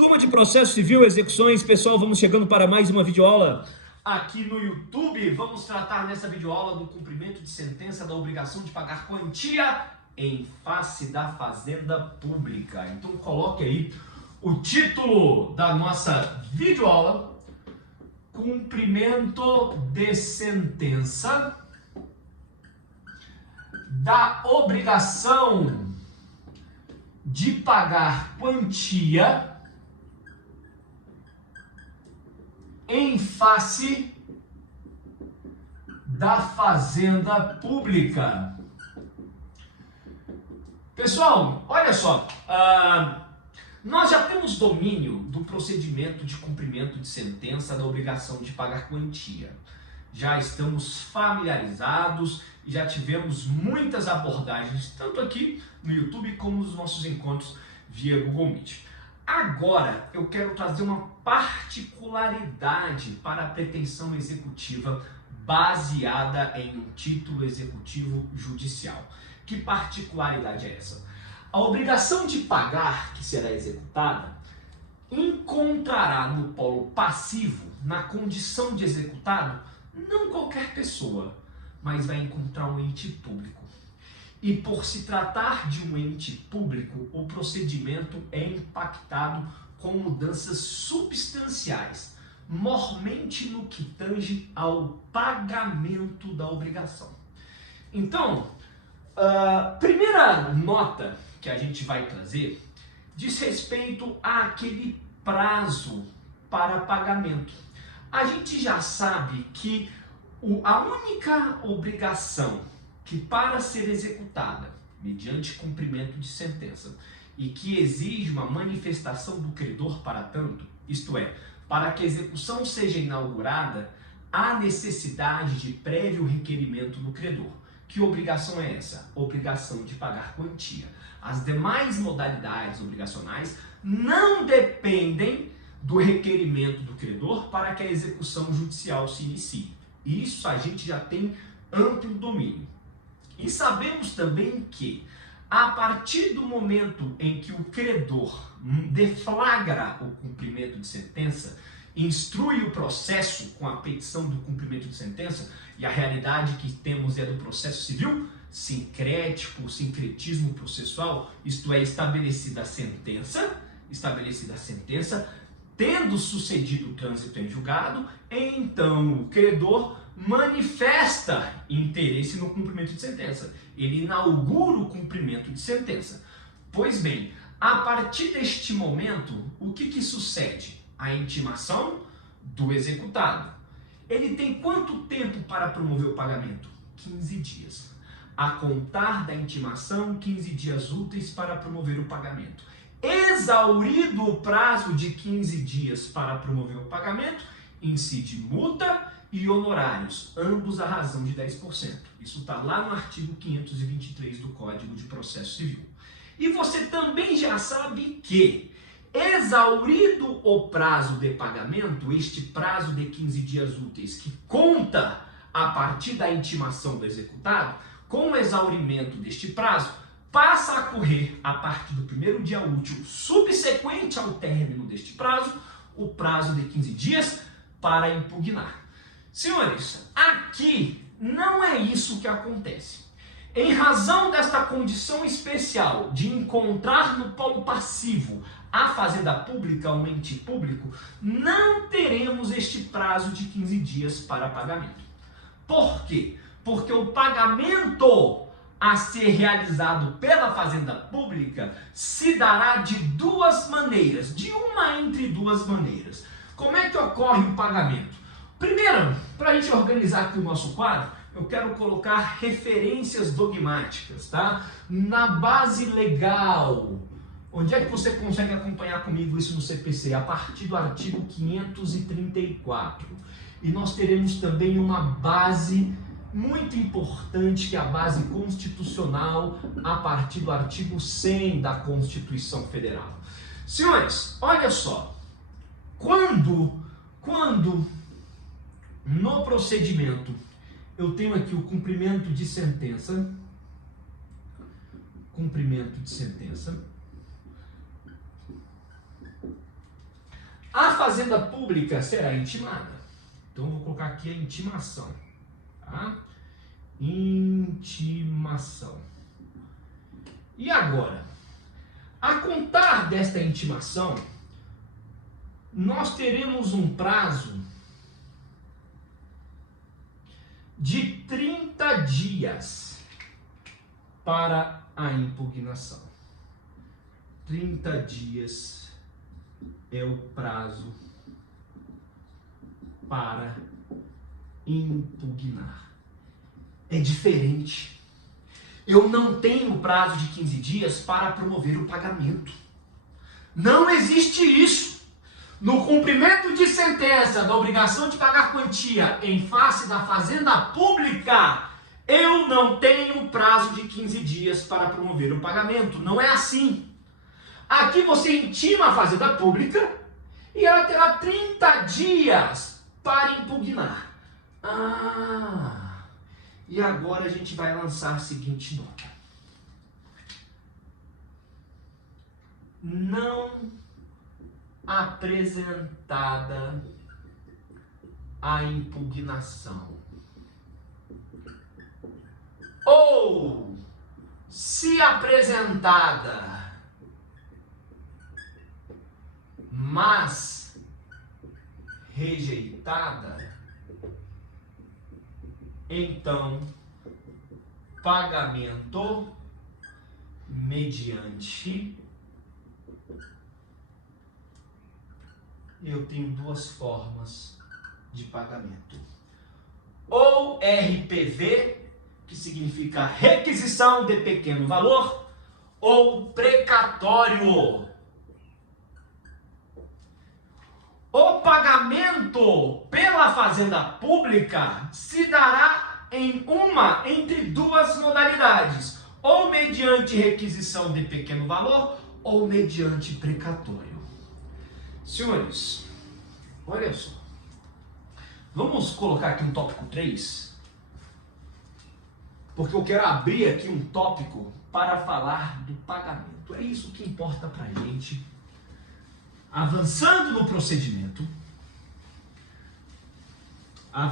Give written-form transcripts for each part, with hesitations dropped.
Turma de Processo Civil, Execuções, pessoal, vamos chegando para mais uma videoaula aqui no YouTube. Vamos tratar nessa videoaula do cumprimento de sentença da obrigação de pagar quantia em face da fazenda pública. Então coloque aí o título da nossa videoaula: cumprimento de sentença da obrigação de pagar quantia em face da fazenda pública. Pessoal, olha só, nós já temos domínio do procedimento de cumprimento de sentença da obrigação de pagar quantia. Já estamos familiarizados e já tivemos muitas abordagens, tanto aqui no YouTube como nos nossos encontros via Google Meet. Agora eu quero trazer uma particularidade para a pretensão executiva baseada em um título executivo judicial. Que particularidade é essa? A obrigação de pagar que será executada encontrará no polo passivo, na condição de executado, não qualquer pessoa, mas vai encontrar um ente público. E por se tratar de um ente público, o procedimento é impactado com mudanças substanciais, mormente no que tange ao pagamento da obrigação. Então, a primeira nota que a gente vai trazer diz respeito àquele prazo para pagamento. A gente já sabe que a única obrigação que para ser executada mediante cumprimento de sentença e que exige uma manifestação do credor para tanto, isto é, para que a execução seja inaugurada, há necessidade de prévio requerimento do credor. Que obrigação é essa? Obrigação de pagar quantia. As demais modalidades obrigacionais não dependem do requerimento do credor para que a execução judicial se inicie. Isso a gente já tem amplo domínio. E sabemos também que, a partir do momento em que o credor deflagra o cumprimento de sentença, instrui o processo com a petição do cumprimento de sentença, e a realidade que temos é do processo civil, sincretismo processual, isto é, estabelecida a sentença, tendo sucedido o trânsito em julgado, então o credor manifesta interesse no cumprimento de sentença. Ele inaugura o cumprimento de sentença. Pois bem, a partir deste momento, o que sucede? A intimação do executado. Ele tem quanto tempo para promover o pagamento? 15 dias. A contar da intimação, 15 dias úteis para promover o pagamento. Exaurido o prazo de 15 dias para promover o pagamento, incide multa e honorários, ambos à razão de 10%. Isso está lá no artigo 523 do Código de Processo Civil. E você também já sabe que, exaurido o prazo de pagamento, este prazo de 15 dias úteis que conta a partir da intimação do executado, com o exaurimento deste prazo, passa a correr a partir do primeiro dia útil subsequente ao término deste prazo, o prazo de 15 dias para impugnar. Senhores, aqui não é isso que acontece. Em razão desta condição especial de encontrar no polo passivo a fazenda pública, um ente público, não teremos este prazo de 15 dias para pagamento. Por quê? Porque o pagamento a ser realizado pela fazenda pública se dará de duas maneiras, de uma entre duas maneiras. Como é que ocorre o pagamento? Primeiro, para a gente organizar aqui o nosso quadro, eu quero colocar referências dogmáticas, tá? Na base legal. Onde é que você consegue acompanhar comigo isso no CPC? A partir do artigo 534. E nós teremos também uma base muito importante, que é a base constitucional, a partir do artigo 100 da Constituição Federal. Senhores, olha só. Quando no procedimento eu tenho aqui o cumprimento de sentença, fazenda pública será intimada. Então, eu vou colocar aqui a intimação. Tá? Intimação. E agora, a contar desta intimação, nós teremos um prazo de 30 dias para a impugnação. 30 dias é o prazo para impugnar. É diferente. Eu não tenho prazo de 15 dias para promover o pagamento. Não existe isso. No cumprimento de sentença da obrigação de pagar quantia em face da fazenda pública, eu não tenho prazo de 15 dias para promover o pagamento. Não é assim. Aqui você intima a fazenda pública e ela terá 30 dias para impugnar. E agora a gente vai lançar a seguinte nota. Não apresentada a impugnação. Ou, se apresentada, mas rejeitada, então, pagamento mediante. Eu tenho duas formas de pagamento. Ou RPV, que significa requisição de pequeno valor, ou precatório. O pagamento pela fazenda pública se dará em uma entre duas modalidades, ou mediante requisição de pequeno valor, ou mediante precatório. Senhores, olha só. Vamos colocar aqui um tópico 3, porque eu quero abrir aqui um tópico para falar do pagamento. É isso que importa pra gente. Avançando no procedimento, a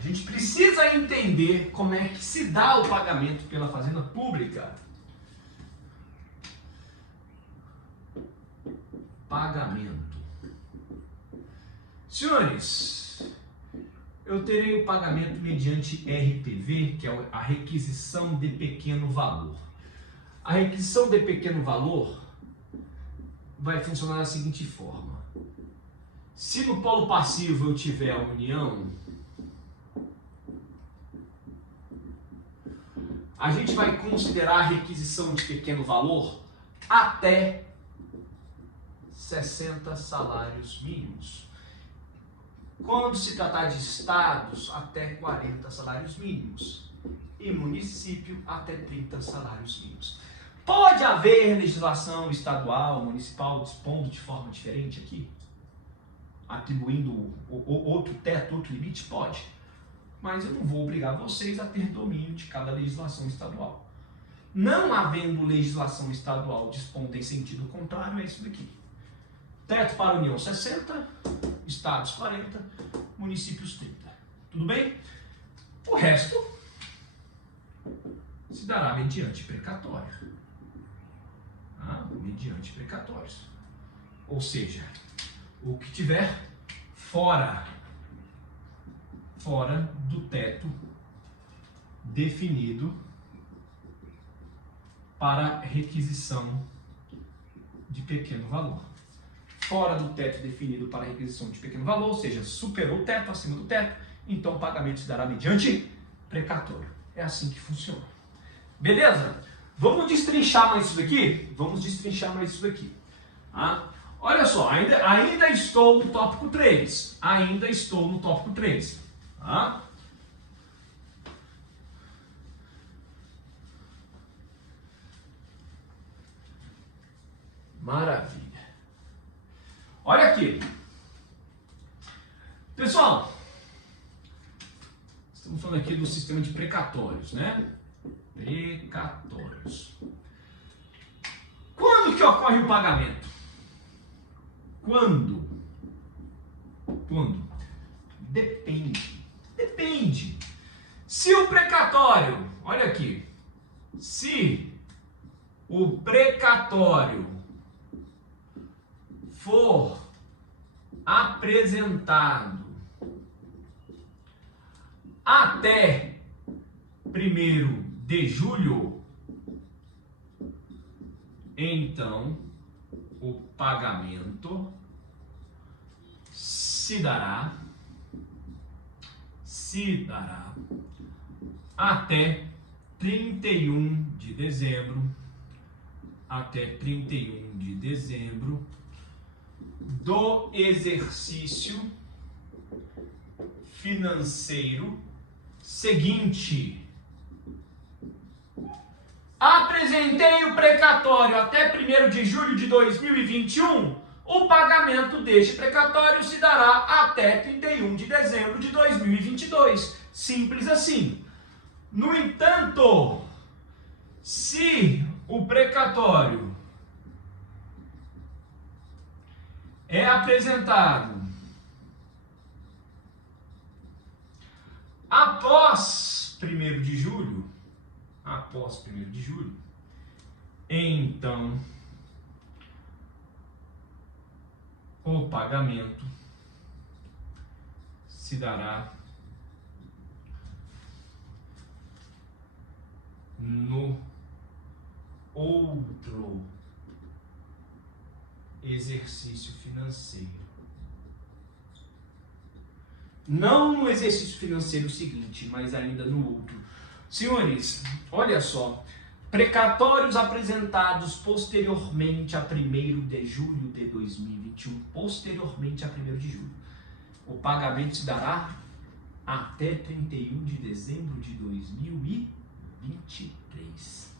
gente precisa entender como é que se dá o pagamento pela fazenda pública. Pagamento. Senhores, eu terei o pagamento mediante RPV, que é a requisição de pequeno valor. A requisição de pequeno valor vai funcionar da seguinte forma. Se no polo passivo eu tiver a união, a gente vai considerar a requisição de pequeno valor até 60 salários mínimos. Quando se tratar de estados, até 40 salários mínimos. E município, até 30 salários mínimos. Pode haver legislação estadual, municipal, dispondo de forma diferente aqui? Atribuindo outro teto, outro limite? Pode. Mas eu não vou obrigar vocês a ter domínio de cada legislação estadual. Não havendo legislação estadual dispondo em sentido contrário, é isso daqui. Teto para a União 60, estados 40, municípios 30. Tudo bem? O resto se dará mediante precatório. Mediante precatórios. Ou seja, o que tiver fora do teto definido para requisição de pequeno valor. Fora do teto definido para requisição de pequeno valor, ou seja, superou o teto, acima do teto, então o pagamento se dará mediante precatório. É assim que funciona. Beleza? Vamos destrinchar mais isso daqui? Vamos destrinchar mais isso daqui. Olha só, ainda estou no tópico 3. Ainda estou no tópico 3. Maravilha. Olha aqui. Pessoal, estamos falando aqui do sistema de precatórios, né? Precatórios. Quando que ocorre o pagamento? Quando? Quando? Depende. Depende. Se o precatório, olha aqui, se o precatório for apresentado até 1º de julho, então o pagamento se dará até 31 de dezembro, do exercício financeiro seguinte. Apresentei o precatório até 1º de julho de 2021, o pagamento deste precatório se dará até 31 de dezembro de 2022. Simples assim. No entanto, se o precatório é apresentado após 1º de julho, então o pagamento se dará no outro exercício financeiro. Não no exercício financeiro seguinte, mas ainda no outro. Senhores, olha só. Precatórios apresentados posteriormente a 1º de julho de 2021. Posteriormente a 1º de julho. O pagamento se dará até 31 de dezembro de 2023.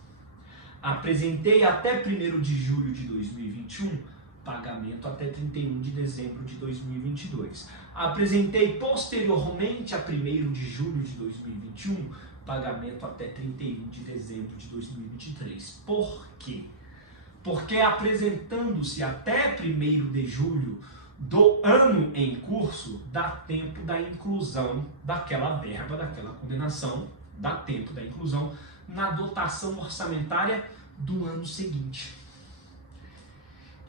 Apresentei até 1º de julho de 2021, pagamento até 31 de dezembro de 2022. Apresentei posteriormente a 1º de julho de 2021, pagamento até 31 de dezembro de 2023. Por quê? Porque apresentando-se até 1º de julho do ano em curso, dá tempo da inclusão daquela verba, daquela condenação, dá tempo da inclusão na dotação orçamentária do ano seguinte.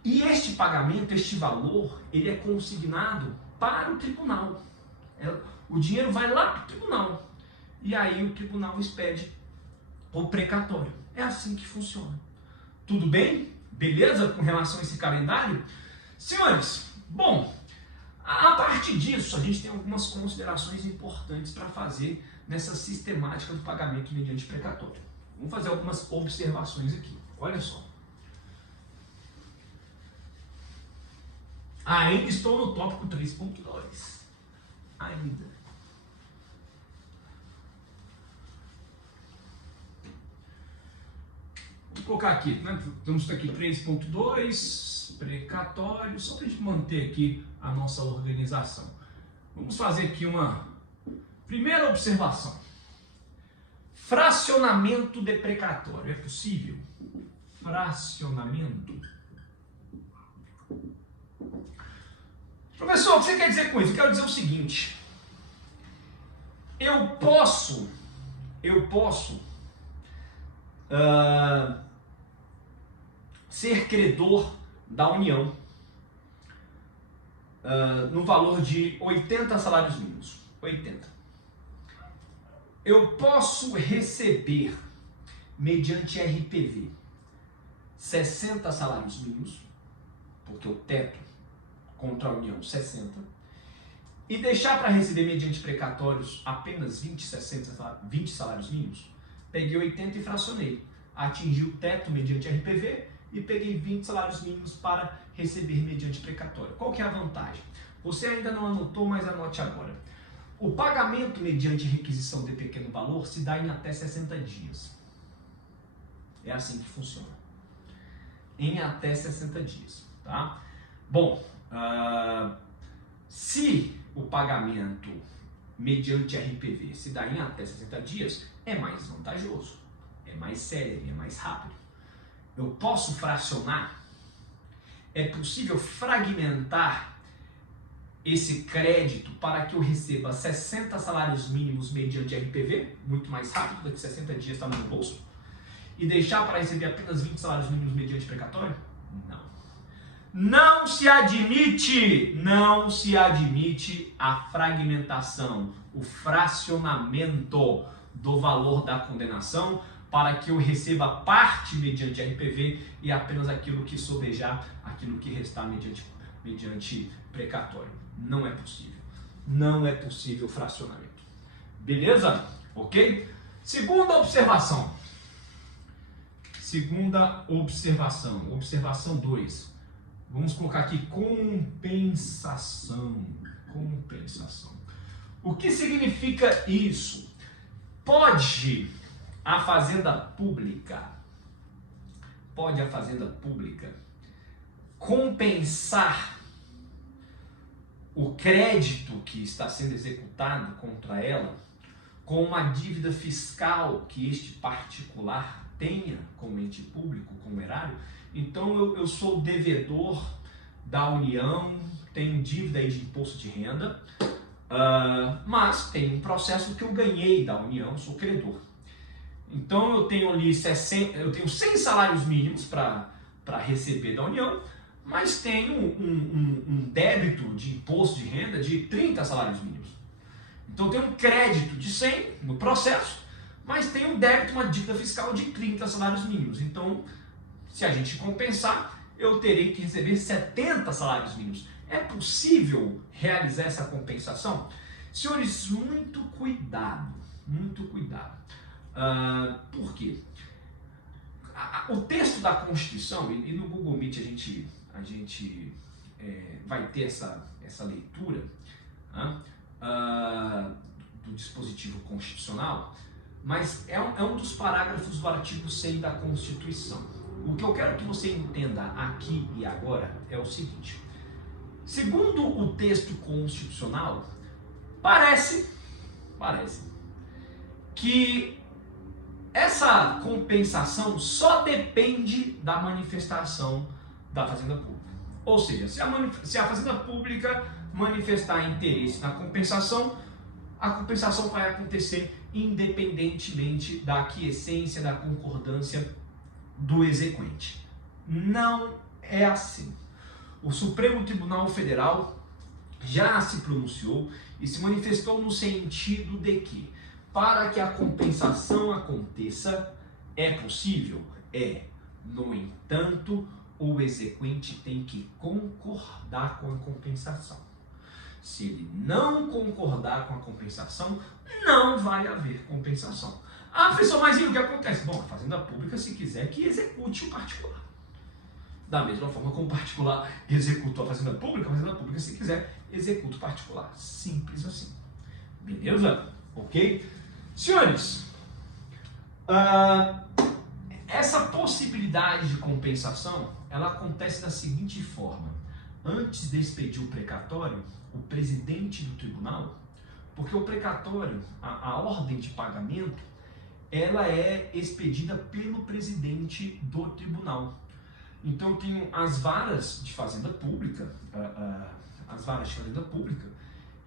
E este pagamento, este valor, ele é consignado para o tribunal. O dinheiro vai lá para o tribunal. E aí o tribunal expede o precatório. É assim que funciona. Tudo bem? Beleza com relação a esse calendário? Senhores, bom, a partir disso a gente tem algumas considerações importantes para fazer nessa sistemática do pagamento mediante precatório. Vamos fazer algumas observações aqui. Olha só. Ainda estou no tópico 3.2. Ainda. Vou colocar aqui, né? Temos aqui 3.2, precatório, só para a gente manter aqui a nossa organização. Vamos fazer aqui uma primeira observação. Fracionamento de precatório, é possível? Fracionamento. Professor, o que você quer dizer com isso? Eu quero dizer o seguinte. Eu posso ser credor da União no valor de 80 salários mínimos. 80. Eu posso receber, mediante RPV, 60 salários mínimos, porque o teto contra a União 60, e deixar para receber mediante precatórios apenas 20 salários mínimos. Peguei 80 e fracionei. Atingi o teto mediante RPV e peguei 20 salários mínimos para receber mediante precatório. Qual que é a vantagem? Você ainda não anotou, mas anote agora. O pagamento mediante requisição de pequeno valor se dá em até 60 dias. É assim que funciona. Em até 60 dias. Tá? Bom, se o pagamento mediante RPV se dá em até 60 dias, é mais vantajoso, é mais sério, é mais rápido. Eu posso fracionar é possível fragmentar esse crédito para que eu receba 60 salários mínimos mediante RPV, muito mais rápido, daqui 60 dias está no meu bolso, e deixar para receber apenas 20 salários mínimos mediante precatório? Não. Não se admite a fragmentação, o fracionamento do valor da condenação para que eu receba parte mediante RPV e apenas aquilo que sobejar, aquilo que restar mediante precatório. Não é possível. Não é possível fracionamento. Beleza? Ok? Segunda observação. Observação 2. Vamos colocar aqui compensação. O que significa isso? Pode a Fazenda Pública compensar o crédito que está sendo executado contra ela com uma dívida fiscal que este particular tenha como ente público, como erário? Então eu sou devedor da União, tenho dívida aí de imposto de renda, mas tem um processo que eu ganhei da União, sou credor. Então eu tenho ali 100 salários mínimos para receber da União, mas tenho um débito de imposto de renda de 30 salários mínimos. Então eu tenho um crédito de 100 no processo, mas tenho um débito, uma dívida fiscal de 30 salários mínimos. Então, se a gente compensar, eu terei que receber 70 salários mínimos. É possível realizar essa compensação? Senhores, muito cuidado, muito cuidado. Por quê? O texto da Constituição, e no Google Meet a gente vai ter essa leitura do dispositivo constitucional, mas é um dos parágrafos do artigo 100 da Constituição. O que eu quero que você entenda aqui e agora é o seguinte: segundo o texto constitucional, parece que essa compensação só depende da manifestação da Fazenda Pública. Ou seja, se a Fazenda Pública manifestar interesse na compensação, a compensação vai acontecer independentemente da aquiescência, da concordância do exequente. Não é assim. O Supremo Tribunal Federal já se pronunciou e se manifestou no sentido de que, para que a compensação aconteça, é possível? É. No entanto, o exequente tem que concordar com a compensação. Se ele não concordar com a compensação, não vai haver compensação. Ah, professor, mas e o que acontece? Bom, a Fazenda Pública, se quiser, que execute o particular. Da mesma forma como o particular executou a Fazenda Pública, se quiser, executa o particular. Simples assim. Beleza? Ok? Senhores, essa possibilidade de compensação, ela acontece da seguinte forma: antes de expedir o precatório, o presidente do tribunal, porque o precatório, a ordem de pagamento, ela é expedida pelo presidente do tribunal. Então eu tenho as varas de Fazenda Pública,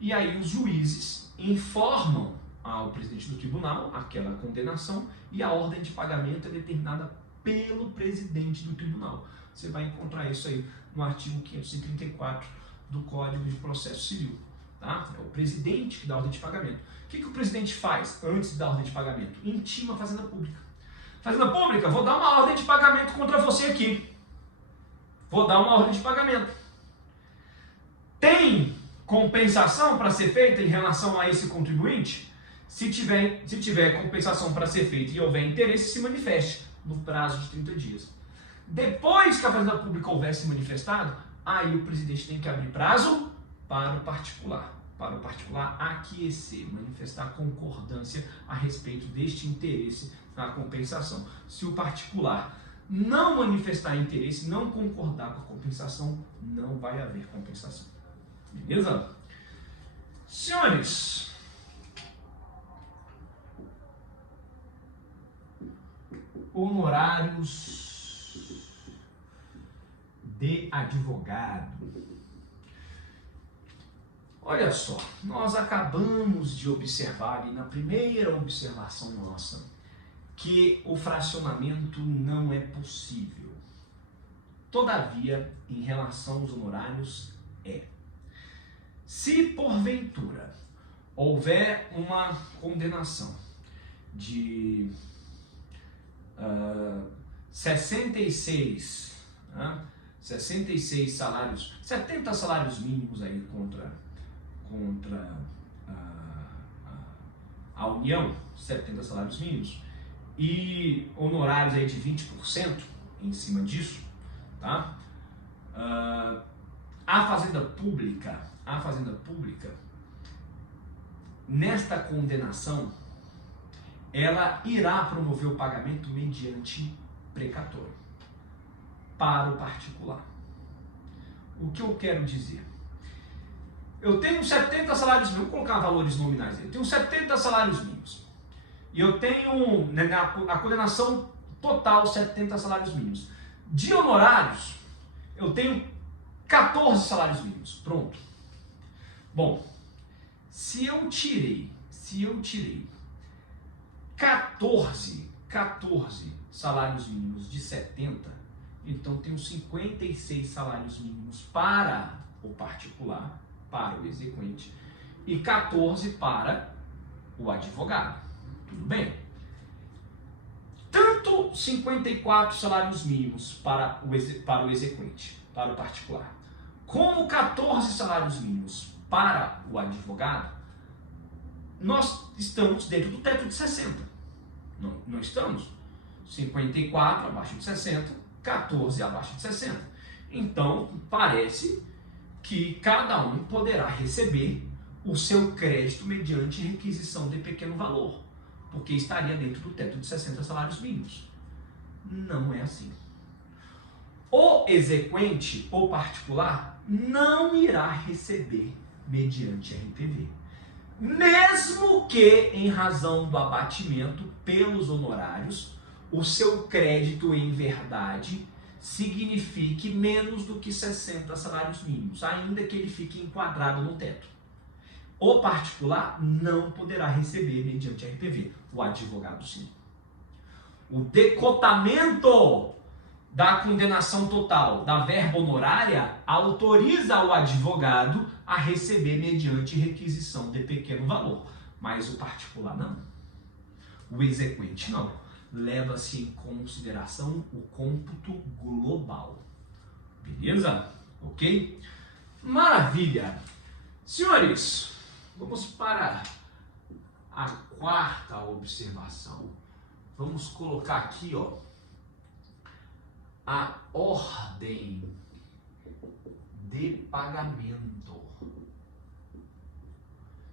e aí os juízes informam ao presidente do tribunal aquela condenação e a ordem de pagamento é determinada pelo presidente do tribunal. Você vai encontrar isso aí no artigo 534 do Código de Processo Civil. Tá? É o presidente que dá a ordem de pagamento. O que o presidente faz antes da ordem de pagamento? Intima a Fazenda Pública. Fazenda Pública, vou dar uma ordem de pagamento contra você aqui. Vou dar uma ordem de pagamento. Tem compensação para ser feita em relação a esse contribuinte? Se tiver compensação para ser feita e houver interesse, se manifeste no prazo de 30 dias. Depois que a Fazenda Pública houver se manifestado, aí o presidente tem que abrir prazo para o particular aquecer, manifestar concordância a respeito deste interesse na compensação. Se o particular não manifestar interesse, não concordar com a compensação, não vai haver compensação. Beleza? Senhores, honorários de advogado. Olha só, nós acabamos de observar ali na primeira observação nossa que o fracionamento não é possível. Todavia, em relação aos honorários, é. Se porventura houver uma condenação de 66 salários, 70 salários mínimos aí contra a União, 70 salários mínimos, e honorários aí de 20% em cima disso, tá? A Fazenda Pública, nesta condenação, ela irá promover o pagamento mediante precatório para o particular. O que eu quero dizer? Eu tenho 70 salários mínimos, vou colocar valores nominais aí, eu tenho 70 salários mínimos. E eu tenho, a condenação total, 70 salários mínimos. De honorários, eu tenho 14 salários mínimos. Pronto. Bom, se eu tirei 14 salários mínimos de 70, então tenho 56 salários mínimos para o particular, para o exequente, e 14 para o advogado. Tudo bem? Tanto 54 salários mínimos para o exequente, para o particular, como 14 salários mínimos para o advogado, nós estamos dentro do teto de 60. Não estamos? 54 abaixo de 60, 14 abaixo de 60. Então, parece que cada um poderá receber o seu crédito mediante requisição de pequeno valor, porque estaria dentro do teto de 60 salários mínimos. Não é assim. O exequente, o particular, não irá receber mediante RPV, mesmo que, em razão do abatimento pelos honorários, o seu crédito em verdade signifique menos do que 60 salários mínimos, ainda que ele fique enquadrado no teto. O particular não poderá receber mediante RPV, o advogado sim. O decotamento da condenação total da verba honorária autoriza o advogado a receber mediante requisição de pequeno valor, mas o particular não. O exequente não. Leva-se em consideração o cômputo global. Beleza? Ok? Maravilha! Senhores, vamos para a quarta observação. Vamos colocar aqui, ó, a ordem de pagamento.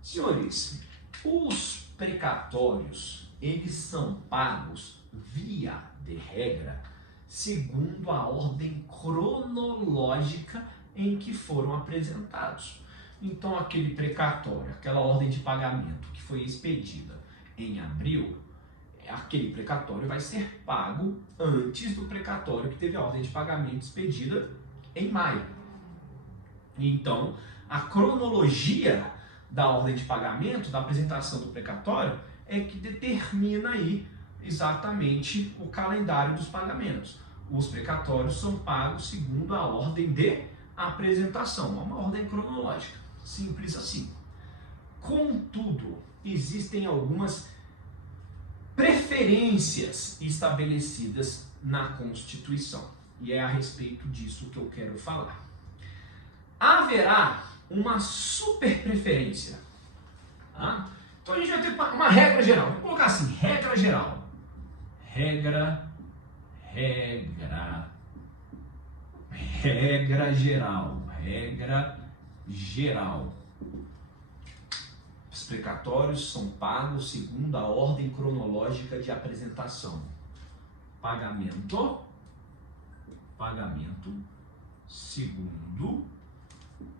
Senhores, os precatórios, eles são pagos via de regra segundo a ordem cronológica em que foram apresentados. Então, aquele precatório, aquela ordem de pagamento que foi expedida em abril, aquele precatório vai ser pago antes do precatório que teve a ordem de pagamento expedida em maio. Então, a cronologia da ordem de pagamento, da apresentação do precatório, é que determina aí exatamente o calendário dos pagamentos. Os precatórios são pagos segundo a ordem de apresentação, uma ordem cronológica, simples assim. Contudo, existem algumas preferências estabelecidas na Constituição, e é a respeito disso que eu quero falar. Haverá uma superpreferência, tá? Então a gente vai ter uma regra geral. Vou colocar assim, regra geral. Regra geral. Os precatórios são pagos segundo a ordem cronológica de apresentação. Pagamento segundo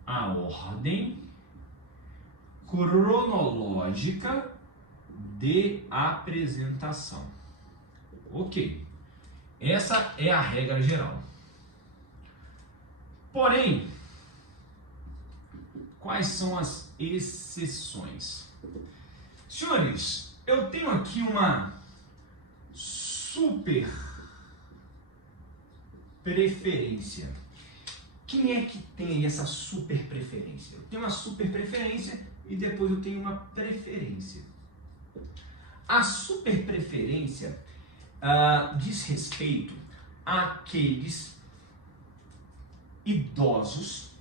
a ordem cronológica de apresentação. Ok. Essa é a regra geral. Porém, quais são as exceções? Senhores, eu tenho aqui uma super preferência. Quem é que tem aí essa super preferência? Eu tenho uma super preferência e depois eu tenho uma preferência. A super preferência diz respeito àqueles idosos,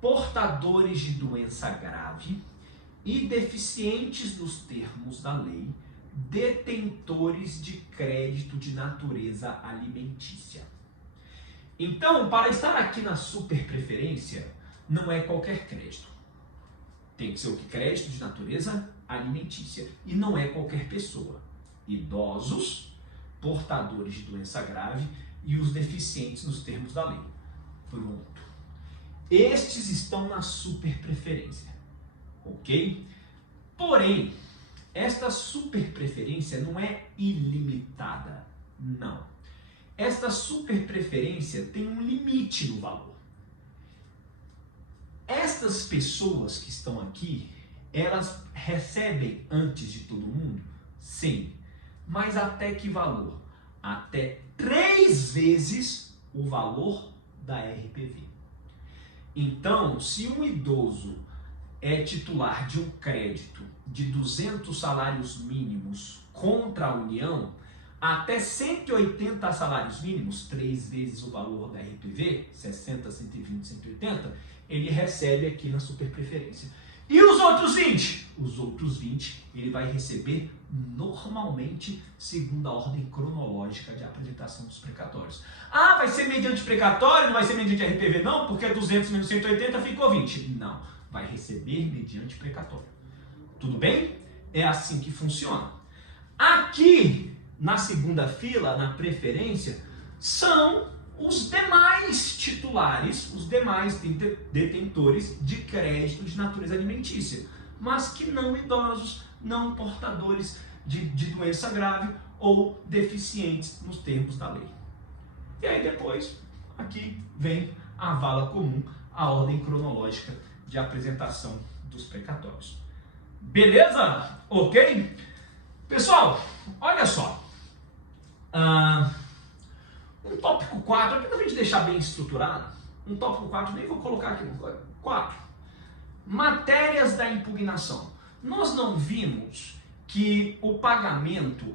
portadores de doença grave e deficientes nos termos da lei, detentores de crédito de natureza alimentícia. Então, para estar aqui na super preferência, não é qualquer crédito. Tem que ser o que? Crédito de natureza alimentícia. E não é qualquer pessoa. Idosos, portadores de doença grave e os deficientes nos termos da lei. Pronto. Estes estão na super preferência. Ok? Porém, esta super preferência não é ilimitada. Não. Esta super preferência tem um limite no valor. Estas pessoas que estão aqui, elas recebem antes de todo mundo? Sim. Mas até que valor? Até 3 vezes o valor da RPV. Então, se um idoso é titular de um crédito de 200 salários mínimos contra a União, até 180 salários mínimos, 3 vezes o valor da RPV, 60, 120, 180, ele recebe aqui na superpreferência. E os outros 20? Os outros 20 ele vai receber normalmente segundo a ordem cronológica de apresentação dos precatórios. Ah, vai ser mediante precatório, não vai ser mediante RPV não, porque 200 menos 180 ficou 20. Não, vai receber mediante precatório. Tudo bem? É assim que funciona. Aqui, na segunda fila, na preferência, são os demais titulares, os demais detentores de crédito de natureza alimentícia, mas que não idosos, não portadores de doença grave ou deficientes nos termos da lei. E aí depois, aqui vem a vala comum, a ordem cronológica de apresentação dos precatórios. Beleza? Ok? Pessoal, olha só. Um tópico 4, apenas a gente deixar bem estruturado, um tópico 4, nem vou colocar aqui, 4. Matérias da impugnação. Nós não vimos que o pagamento,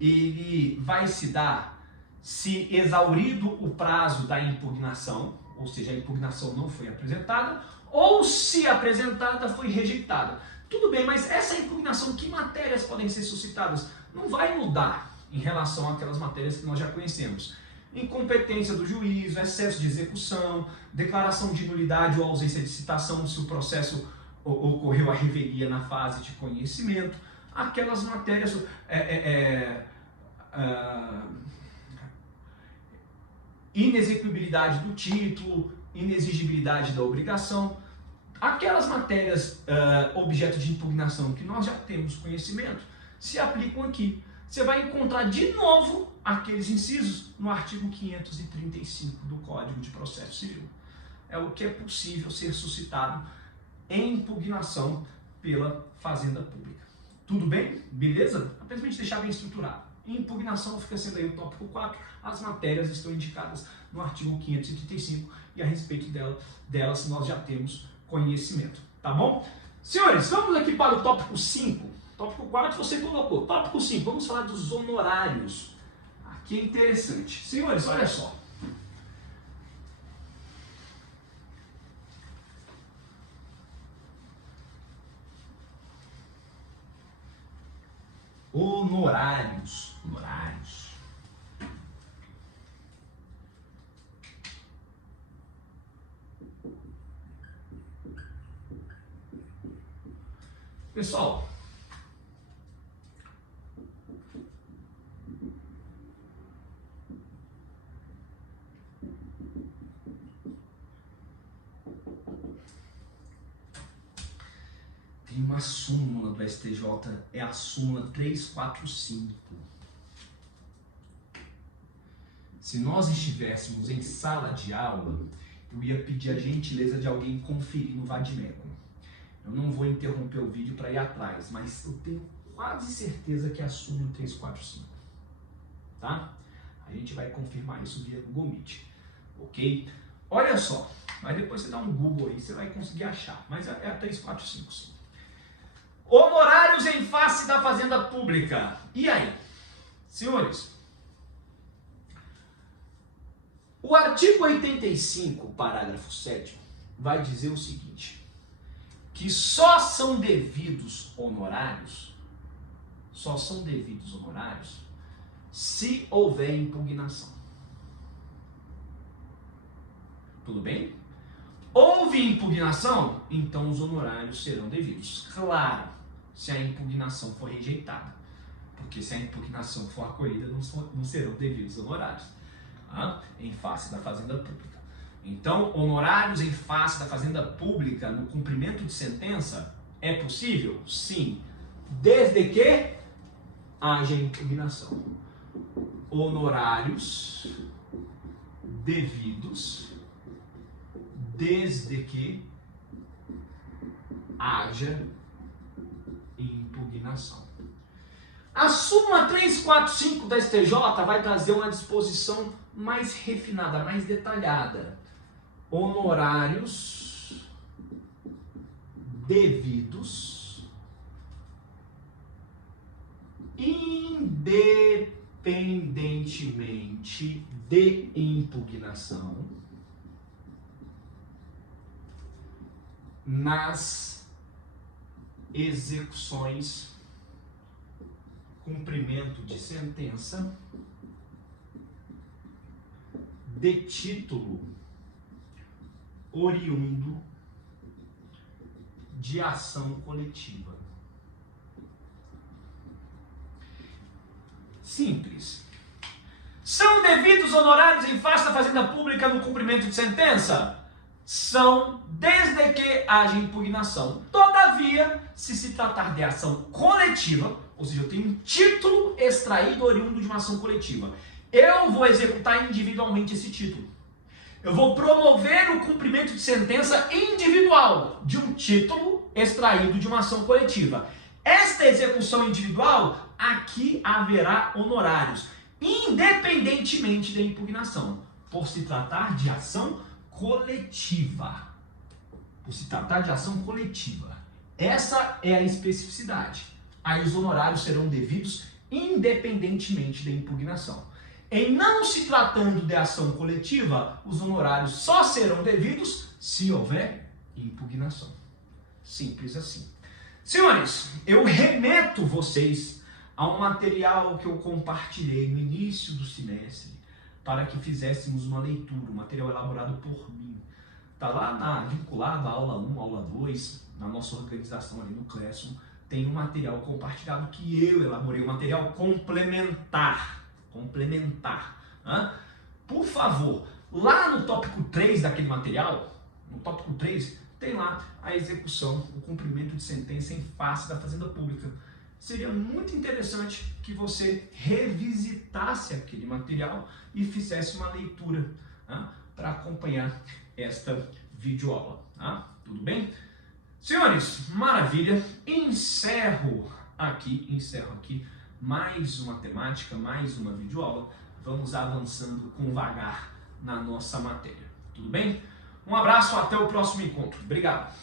ele vai se dar se exaurido o prazo da impugnação, ou seja, a impugnação não foi apresentada, ou se apresentada foi rejeitada. Tudo bem, mas essa impugnação, que matérias podem ser suscitadas? Não vai mudar em relação àquelas matérias que nós já conhecemos. Incompetência do juízo, excesso de execução, declaração de nulidade ou ausência de citação se o processo ocorreu a revelia na fase de conhecimento, aquelas matérias inexequibilidade do título, inexigibilidade da obrigação, aquelas matérias objeto de impugnação que nós já temos conhecimento, se aplicam aqui. Você vai encontrar de novo aqueles incisos no artigo 535 do Código de Processo Civil. É o que é possível ser suscitado em impugnação pela Fazenda Pública. Tudo bem? Beleza? Apenas para a gente deixar bem estruturado. Em impugnação fica sendo aí o tópico 4, as matérias estão indicadas no artigo 535 e a respeito delas nós já temos conhecimento. Tá bom? Senhores, vamos aqui para o tópico 5. Tópico 4 você colocou. Tópico 5, vamos falar dos honorários. Aqui é interessante. Senhores, olha só. Honorários. Pessoal, tem uma súmula do STJ, é a súmula 345. Se nós estivéssemos em sala de aula, eu ia pedir a gentileza de alguém conferir no Vadimécum. Eu não vou interromper o vídeo para ir atrás, mas eu tenho quase certeza que assume o 345. Tá? A gente vai confirmar isso via Google Meet. Ok? Olha só, mas depois você dá um Google aí, você vai conseguir achar. Mas é a 345, sim. Honorários em face da Fazenda Pública. E aí? Senhores, o artigo 85, parágrafo 7º, vai dizer o seguinte, que só são devidos honorários se houver impugnação. Tudo bem? Houve impugnação, então os honorários serão devidos. Claro, se a impugnação for rejeitada. Porque se a impugnação for acolhida, não serão devidos honorários. Tá? Em face da Fazenda Pública. Então, honorários em face da Fazenda Pública no cumprimento de sentença é possível? Sim. Desde que haja impugnação. Honorários devidos desde que haja impugnação. A súmula 345 da STJ vai trazer uma disposição mais refinada, mais detalhada. Honorários devidos independentemente de impugnação nas execuções, cumprimento de sentença de título oriundo de ação coletiva. Simples. São devidos honorários em face da Fazenda Pública no cumprimento de sentença? São, desde que haja impugnação. Todavia, se tratar de ação coletiva, ou seja, eu tenho um título extraído oriundo de uma ação coletiva, eu vou executar individualmente esse título. Eu vou promover o cumprimento de sentença individual de um título extraído de uma ação coletiva. Esta execução individual, aqui haverá honorários, independentemente da impugnação, por se tratar de ação coletiva. Por se tratar de ação coletiva. Essa é a especificidade. Aí os honorários serão devidos independentemente da impugnação. Em não se tratando de ação coletiva, os honorários só serão devidos se houver impugnação. Simples assim. Senhores, eu remeto vocês a um material que eu compartilhei no início do semestre para que fizéssemos uma leitura, um material elaborado por mim. Está lá vinculado à aula 1, aula 2, na nossa organização ali no Classroom, tem um material compartilhado que eu elaborei, um material complementar. Por favor, lá no tópico 3 daquele material, no tópico 3, tem lá a execução, o cumprimento de sentença em face da Fazenda Pública. Seria muito interessante que você revisitasse aquele material e fizesse uma leitura para acompanhar esta videoaula. Tudo bem? Senhores, maravilha. Encerro aqui mais uma temática, mais uma videoaula. Vamos avançando com vagar na nossa matéria. Tudo bem? Um abraço, até o próximo encontro. Obrigado.